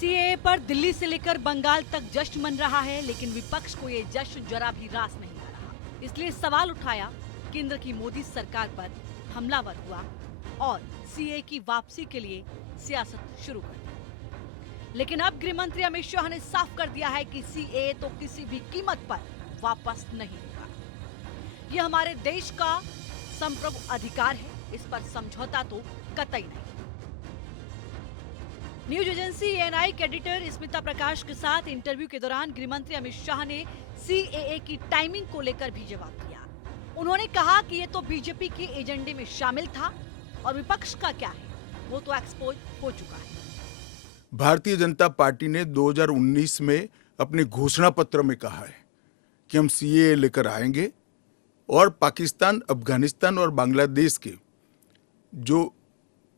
CAA पर दिल्ली से लेकर बंगाल तक जश्न मन रहा है, लेकिन विपक्ष को ये जश्न जरा भी रास नहीं आ रहा। इसलिए सवाल उठाया, केंद्र की मोदी सरकार पर हमलावर हुआ और सीएए की वापसी के लिए सियासत शुरू कर दी। लेकिन अब गृह मंत्री अमित शाह ने साफ कर दिया है कि सीएए तो किसी भी कीमत पर वापस नहीं होगा। यह हमारे देश का संप्रभु अधिकार है, इस पर समझौता तो कतई नहीं। न्यूज एजेंसी एएनआई के एडिटर स्मिता प्रकाश के साथ इंटरव्यू के दौरान गृहमंत्री अमित शाह ने सीएए की टाइमिंग को लेकर भी जवाब दिया। उन्होंने कहा कि ये तो बीजेपी के एजेंडे में शामिल था और विपक्ष का क्या है, वो तो एक्सपोज हो चुका है। भारतीय जनता पार्टी ने 2019 में अपने घोषणा पत्र में कहा है कि हम सीएए लेकर आएंगे और पाकिस्तान, अफगानिस्तान और बांग्लादेश के जो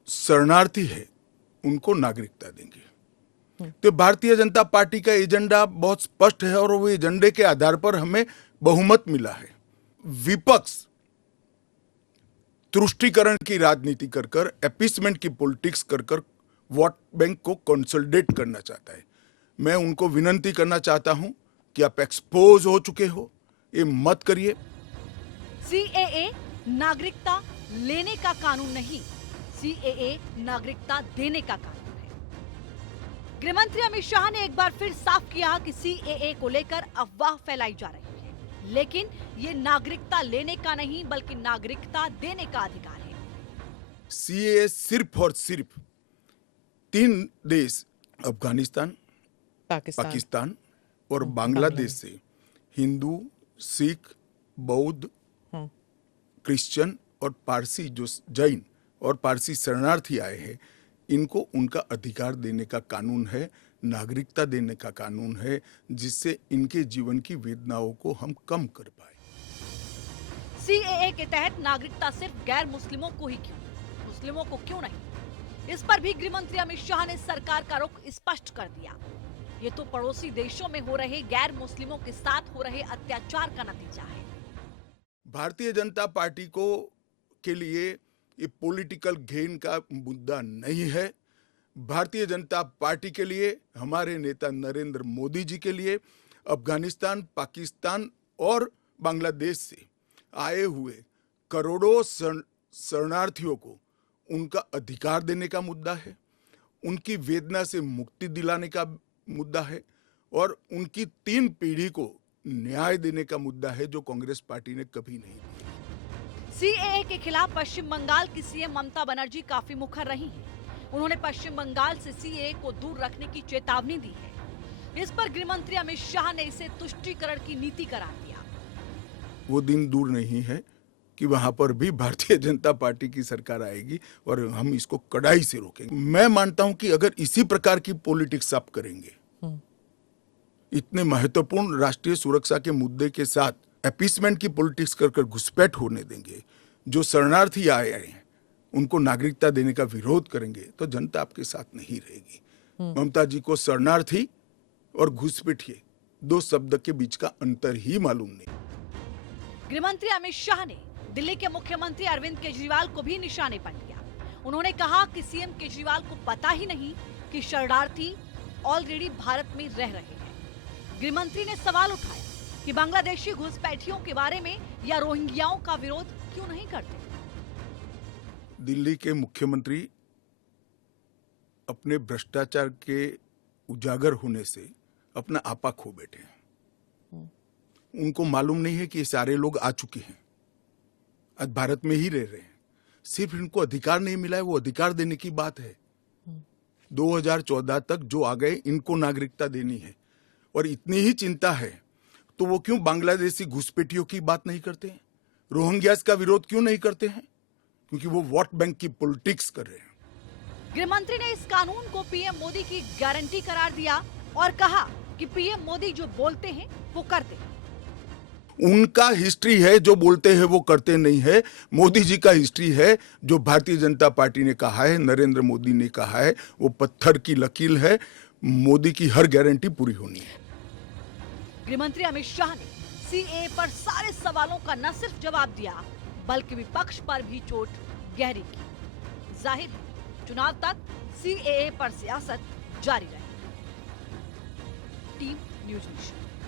शरणार्थी है उनको नागरिकता देंगे। तो भारतीय जनता पार्टी का एजेंडा बहुत स्पष्ट है और वो एजेंडे के आधार पर हमें बहुमत मिला है। विपक्ष तुष्टीकरण की राजनीति कर कर, एपीसमेंट की पॉलिटिक्स कर कर वोट बैंक को कंसोलिडेट करना चाहता है। मैं उनको विनती करना चाहता हूं कि आप एक्सपोज हो चुके हो, ये मत करिए। सीएए नागरिकता लेने का कानून नहीं, सीएए नागरिकता देने का कानून है। गृहमंत्री अमित शाह ने एक बार फिर साफ किया कि सीएए को लेकर अफवाह फैलाई जा रही है, लेकिन ये नागरिकता लेने का नहीं बल्कि नागरिकता देने का अधिकार है। सीएए सिर्फ और सिर्फ 3 देश अफगानिस्तान, पाकिस्तान और बांग्लादेश से हिंदू, सिख, बौद्ध, क्रिश्चियन और पारसी जो जैन और पारसी शरणार्थी आए हैं, इनको उनका अधिकार देने का कानून है, नागरिकता देने का कानून है, जिससे इनके जीवन की वेदनाओं को हम कम कर पाए। सीएए के तहत नागरिकता सिर्फ गैर मुस्लिमों को ही क्यों, मुस्लिमों को क्यों नहीं? इस पर भी गृहमंत्री अमित शाह ने सरकार का रुख स्पष्ट कर दिया। ये तो पड़ोसी देशों में हो रहे गैर मुस्लिमों के साथ हो रहे अत्याचार का नतीजा है। भारतीय जनता पार्टी को के लिए ये पॉलिटिकल गेन का मुद्दा नहीं है। भारतीय जनता पार्टी के लिए, हमारे नेता नरेंद्र मोदी जी के लिए अफगानिस्तान, पाकिस्तान और बांग्लादेश से आए हुए करोड़ों शरणार्थियों को उनका अधिकार देने का मुद्दा है, उनकी वेदना से मुक्ति दिलाने का मुद्दा है और उनकी 3 पीढ़ी को न्याय देने का मुद्दा है, जो कांग्रेस पार्टी ने कभी नहीं दिया। सीएए के खिलाफ पश्चिम बंगाल की सीएम ममता बनर्जी काफी मुखर रही हैं। उन्होंने पश्चिम बंगाल से सीएए को दूर रखने की चेतावनी दी है। इस पर गृहमंत्री अमित शाह ने इसे तुष्टीकरण की नीति करार दिया। वो दिन दूर नहीं है कि वहां पर भी भारतीय जनता पार्टी की सरकार आएगी और हम इसको कड़ाई से रोकेंगे। मैं मानता हूं कि अगर इसी प्रकार की पॉलिटिक्स आप करेंगे, इतने महत्वपूर्ण राष्ट्रीय सुरक्षा के मुद्दे के साथ एपीसमेंट की पॉलिटिक्स कर कर घुसपैठ होने देंगे, जो शरणार्थी आए हैं उनको नागरिकता देने का विरोध करेंगे, तो जनता आपके साथ नहीं रहेगी। ममता जी को शरणार्थी और घुसपैठिए 2 शब्द के बीच का अंतर ही मालूम नहीं। गृहमंत्री अमित शाह ने दिल्ली के मुख्यमंत्री अरविंद केजरीवाल को भी निशाने पर लिया। उन्होंने कहा कि सीएम केजरीवाल को पता ही नहीं कि शरणार्थी ऑलरेडी भारत में रह रहे हैं। गृहमंत्री ने सवाल उठाया कि बांग्लादेशी घुसपैठियों के बारे में या रोहिंग्याओं का विरोध क्यों नहीं करते। दिल्ली के मुख्यमंत्री अपने भ्रष्टाचार के उजागर होने से अपना आपा खो बैठे हैं। उनको मालूम नहीं है कि ये सारे लोग आ चुके हैं, आज भारत में ही रह रहे हैं। सिर्फ इनको अधिकार नहीं मिला है, वो अधिकार देने की बात है। 2014 तक जो आ गए, इनको नागरिकता देनी है। और इतनी ही चिंता है तो वो क्यों बांग्लादेशी घुसपैठियों की बात नहीं करते हैं, रोहिंग्यास का विरोध क्यों नहीं करते हैं? क्योंकि वो वोट बैंक की पॉलिटिक्स कर रहे हैं। गृहमंत्री ने इस कानून को पीएम मोदी की गारंटी करार दिया और कहा कि पीएम मोदी जो बोलते हैं वो करते हैं। उनका हिस्ट्री है, जो बोलते हैं वो करते नहीं है। मोदी जी का हिस्ट्री है, जो भारतीय जनता पार्टी ने कहा है, नरेंद्र मोदी ने कहा है, वो पत्थर की लकीर है। मोदी की हर गारंटी पूरी होनी है। गृहमंत्री अमित शाह ने सीएए पर सारे सवालों का न सिर्फ जवाब दिया बल्कि विपक्ष पर भी चोट गहरी की। जाहिर है चुनाव तक सीएए पर सियासत जारी रहेगी। Team news nation.